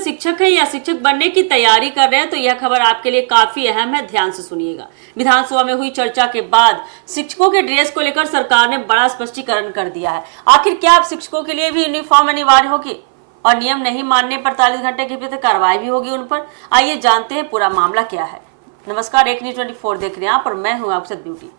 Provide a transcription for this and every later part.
शिक्षक है या शिक्षक बनने की तैयारी कर रहे हैं तो यह खबर आपके लिए काफी अहम है, ध्यान से सुनिएगा। विधानसभा में हुई चर्चा के बाद शिक्षकों के ड्रेस को लेकर सरकार ने बड़ा स्पष्टीकरण कर दिया है। आखिर क्या अब शिक्षकों के लिए भी यूनिफॉर्म अनिवार्य होगी और नियम नहीं मानने पर 48 घंटे के भीतर कार्रवाई भी होगी उन पर? आइए जानते हैं पूरा मामला क्या है। नमस्कार, एक न्यूज 24 देख रहे हैं आप और मैं हूं आपके साथ ब्यूटी।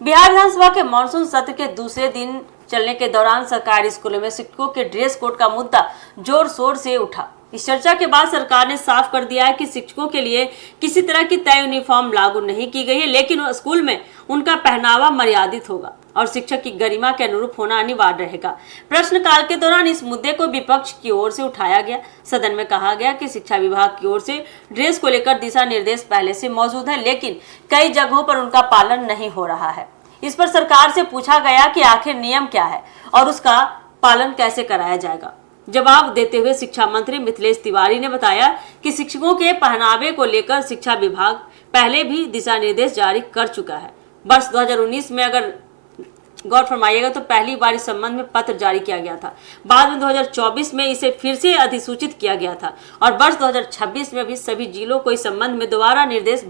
बिहार विधानसभा के मानसून सत्र के दूसरे दिन चलने के दौरान सरकारी स्कूलों में शिक्षकों के ड्रेस कोड का मुद्दा जोर शोर से उठा। इस चर्चा के बाद सरकार ने साफ कर दिया है कि शिक्षकों के लिए किसी तरह की तय यूनिफॉर्म लागू नहीं की गई है, लेकिन स्कूल में उनका पहनावा मर्यादित होगा और शिक्षक की गरिमा के अनुरूप होना अनिवार्य रहेगा। प्रश्नकाल के दौरान इस मुद्दे को विपक्ष की ओर से उठाया गया। सदन में कहा गया कि शिक्षा विभाग की ओर से ड्रेस को लेकर दिशा निर्देश पहले से मौजूद है, लेकिन कई जगहों पर उनका पालन नहीं हो रहा है। इस पर सरकार से पूछा गया कि आखिर नियम क्या है और उसका पालन कैसे कराया जाएगा। जवाब देते हुए शिक्षा मंत्री मिथिलेश तिवारी ने बताया कि शिक्षकों के पहनावे को लेकर शिक्षा विभाग पहले भी दिशा निर्देश जारी कर चुका है। वर्ष 2019 में अगर गौर फरमाइएगा तो पहली बार इस संबंध में पत्र जारी किया गया था। बाद में 2024 में इसे फिर से अधिसूचित किया गया था और वर्ष 2026 में भी सभी जिलों को इस संबंध में दोबारा निर्देश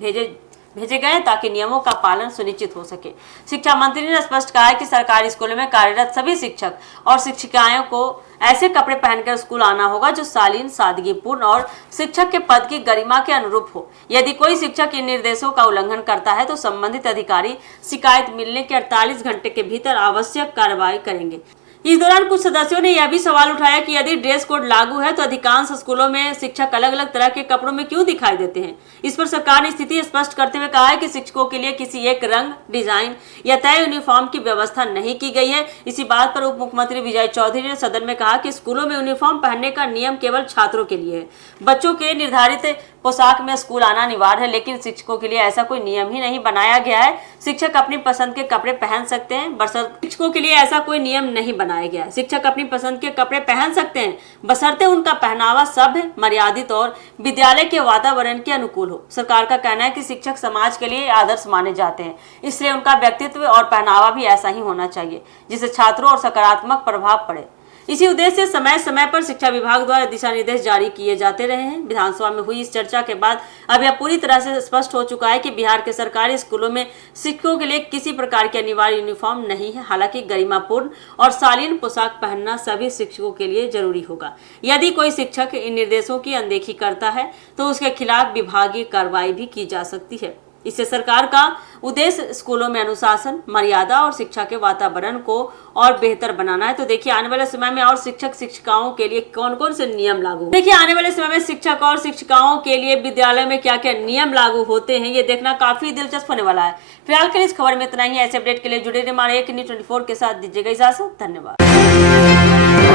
भेजे गए ताकि नियमों का पालन सुनिश्चित हो सके। शिक्षा मंत्री ने स्पष्ट कहा है कि सरकारी स्कूलों में कार्यरत सभी शिक्षक और शिक्षिकाओं को ऐसे कपड़े पहनकर स्कूल आना होगा जो शालीन, सादगीपूर्ण और शिक्षक के पद की गरिमा के अनुरूप हो। यदि कोई शिक्षक इन निर्देशों का उल्लंघन करता है तो संबंधित अधिकारी शिकायत मिलने के 48 घंटे के भीतर आवश्यक कार्रवाई करेंगे। इस दौरान कुछ सदस्यों ने यह भी सवाल उठाया कि यदि ड्रेस कोड लागू है तो अधिकांश स्कूलों में शिक्षक अलग अलग तरह के कपड़ों में क्यों दिखाई देते हैं। इस पर सरकार ने स्थिति स्पष्ट करते हुए कहा है कि शिक्षकों के लिए किसी एक रंग, डिजाइन या तय यूनिफॉर्म की व्यवस्था नहीं की गई है। इसी बात पर उप मुख्यमंत्री विजय चौधरी ने सदन में कहा कि स्कूलों में यूनिफॉर्म पहनने का नियम केवल छात्रों के लिए है। बच्चों के निर्धारित पोशाक में स्कूल आना अनिवार्य है, लेकिन शिक्षकों के लिए ऐसा कोई नियम ही नहीं बनाया गया है। शिक्षक अपनी पसंद के कपड़े पहन सकते हैं, बशर्ते शिक्षकों के लिए ऐसा कोई नियम नहीं बनाया गया है। शिक्षक अपनी पसंद के कपड़े पहन सकते हैं बशर्ते उनका पहनावा सभ्य, मर्यादित और विद्यालय के वातावरण के अनुकूल हो। सरकार का कहना है कि शिक्षक समाज के लिए आदर्श माने जाते हैं, इसलिए उनका व्यक्तित्व और पहनावा भी ऐसा ही होना चाहिए जिससे छात्रों और सकारात्मक प्रभाव पड़े। इसी उद्देश्य से समय समय पर शिक्षा विभाग द्वारा दिशा निर्देश जारी किए जाते रहे हैं। विधानसभा में हुई इस चर्चा के बाद अब यह पूरी तरह से स्पष्ट हो चुका है कि बिहार के सरकारी स्कूलों में शिक्षकों के लिए किसी प्रकार की अनिवार्य यूनिफॉर्म नहीं है। हालांकि गरिमापूर्ण और शालीन पोशाक पहनना सभी शिक्षकों के लिए जरूरी होगा। यदि कोई शिक्षक इन निर्देशों की अनदेखी करता है तो उसके खिलाफ विभागीय कार्रवाई भी की जा सकती है। इससे सरकार का उद्देश्य स्कूलों में अनुशासन, मर्यादा और शिक्षा के वातावरण को और बेहतर बनाना है। तो देखिए आने वाले समय में और शिक्षक शिक्षिकाओं के लिए कौन कौन से नियम लागू, देखिए आने वाले समय में शिक्षक और शिक्षिकाओं के लिए विद्यालय में क्या क्या नियम लागू होते हैं, ये देखना काफी दिलचस्प होने वाला है। फिलहाल के लिए इस खबर में इतना ही। ऐसे अपडेट के लिए जुड़े रहिए हमारे एक न्यूज 24 के साथ। दीजिएगा इजाजत, धन्यवाद।